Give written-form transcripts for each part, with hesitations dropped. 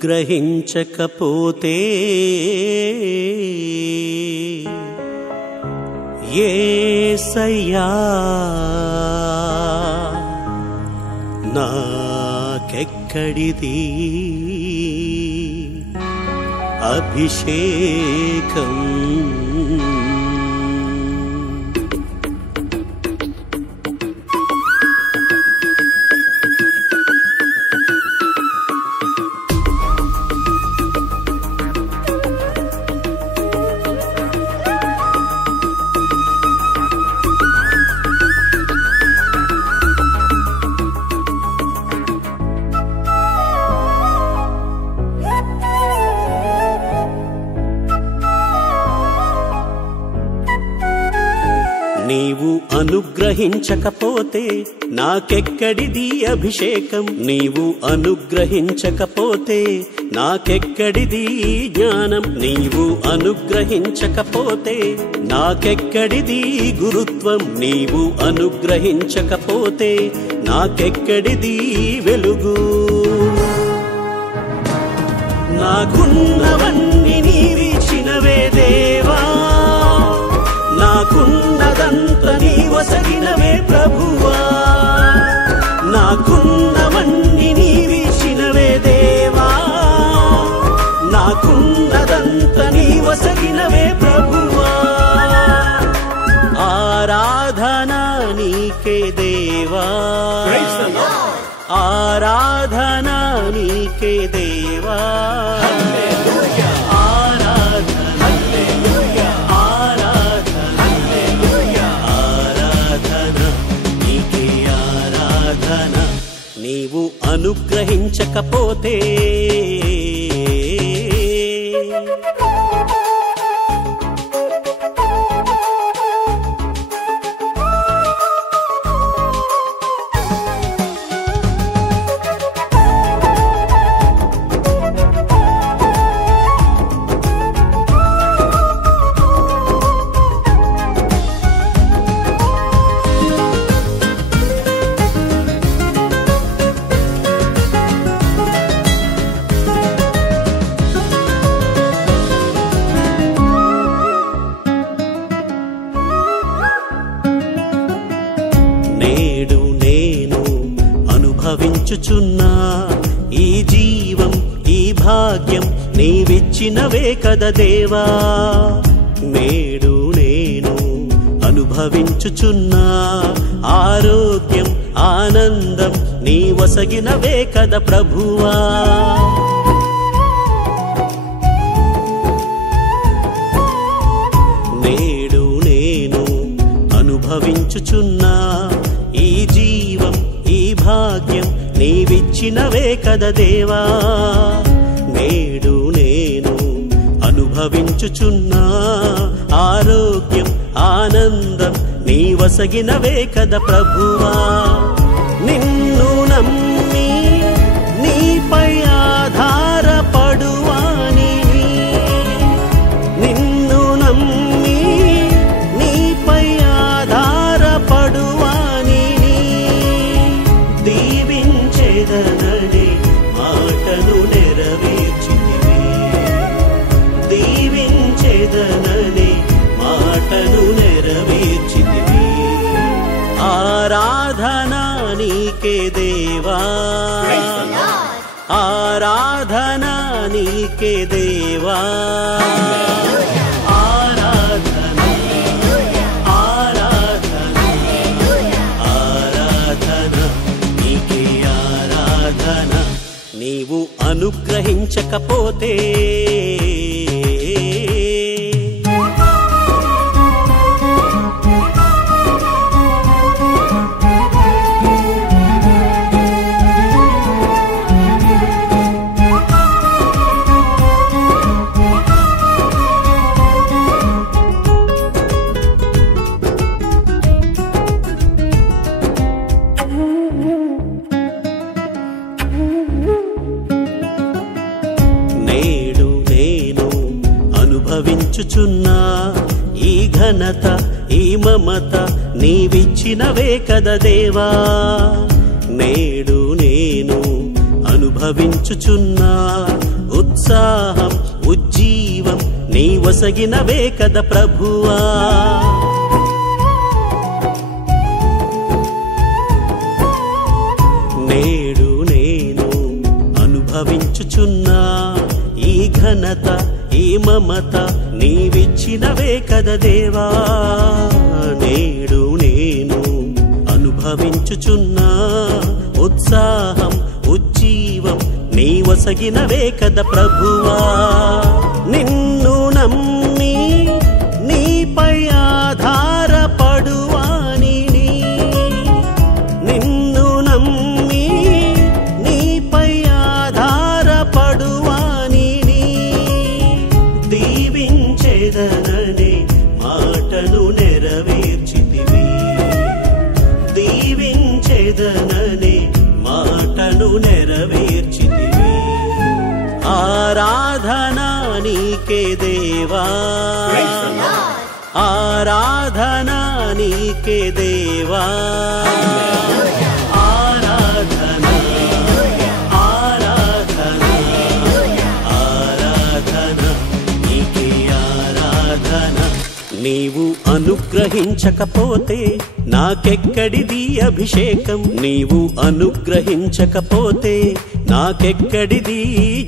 అనుగ్రహించకపోతే యేసయ్యా నాకెక్కడిది అభిషేకం. నీవు అనుగ్రహించకపోతే నాకెక్కడిది అభిషేకం. నీవు అనుగ్రహించకపోతే నాకెక్కడిది జ్ఞానం. నీవు అనుగ్రహించకపోతే నాకెక్కడిది గురుత్వం. నీవు అనుగ్రహించకపోతే నాకెక్కడిది వెలుగు. నాకున్నవన్నీ నీవిచ్చినవే దేవా, నాకున్నదంత నీవసగినవే ప్రభువా. నాకున్నవన్నీ నీవిచ్చినవే దేవా, నాకున్నదంత నీవసగినవే ప్రభువా. ఆరాధన నీకే దేవా, ఆరాధన నీకే దేవా. నీవు అనుగ్రహించకపోతే నేడు నేను అనుభవించుచున్నా ఈ జీవం ఈ భాగ్యం నీవిచ్చినవే కదా దేవా. నేడు నేను అనుభవించుచున్నా ఆరోగ్యం ఆనందం నీవసగినవే కదా ప్రభువా. నేడు నేను అనుభవించుచున్నా ఈ జీవం ఈ భాగ్యం నీవిచ్చినవే కదా దేవా. నేడు నేను అనుభవించుచున్నా ఆరోగ్యం ఆనందం నీవసగినవే కదా ప్రభువా. నిన్ను నమ్మి నీపై ఆధారపడువాని, నిన్ను నమ్మి నీపై ఆధారపడువాని, దీవించేదననే మాటను నెరవేర్చితివి. దీవించేదననే మాటను నెరవేర్చితివి. ఆరాధన నీకే దేవా, ఆరాధన నీకే దేవా. ఆరాధన ఆరాధన ఆరాధన నీకే ఆరాధన. నీవు అనుగ్రహించకపోతే అనుభవించుచున్నా ఈ ఘనత ఈ మమత నీవిచ్చినవే కదా దేవా. నేడు నేను అనుభవించుచున్నా ఉత్సాహం ఉజ్జీవం నీ వసగినవే కదా ప్రభువా. నేడు నేను అనుభవించుచున్నా ఈ ఘనత ఈ మమత నీవిచ్చినవే కదా దేవా. నేడు నేను అనుభవించుచున్నా ఉత్సాహం ఉజ్జీవం నీ వసగినవే కదా ప్రభువా. నిన్ను నమ్మి నీపై ఆధారపడువానిని, నిన్ను నమ్మి నీపై ఆధారపడువానిని, దీవించేదననే మాటను నెరవేర్చితివి, దీవించేదననే మాటను నెరవేర్చితివి. ఆరాధనా నీకే దేవా, ఆరాధనా నీకే దేవా, ఆరాధనా ఆరాధనా ఆరాధనా నీకే ఆరాధనా. నీవు అనుగ్రహించకపోతే నాకెక్కడిది అభిషేకం, నీవు అనుగ్రహించకపోతే నాకెక్కడిది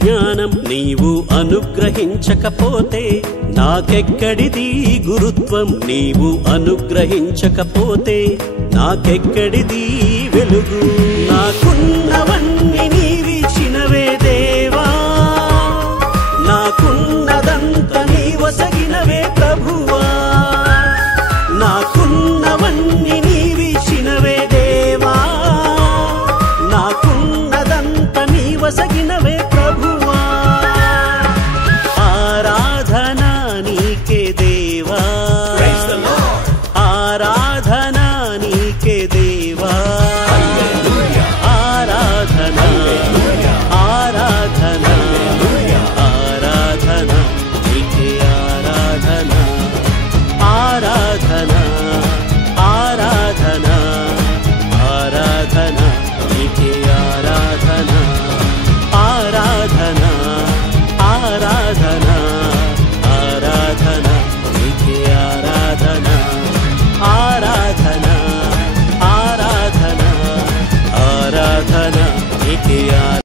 జ్ఞానం, నీవు అనుగ్రహించకపోతే నాకెక్కడిది గురుత్వం, నీవు అనుగ్రహించకపోతే నాకెక్కడిది వెలుగు. నాకున్నవ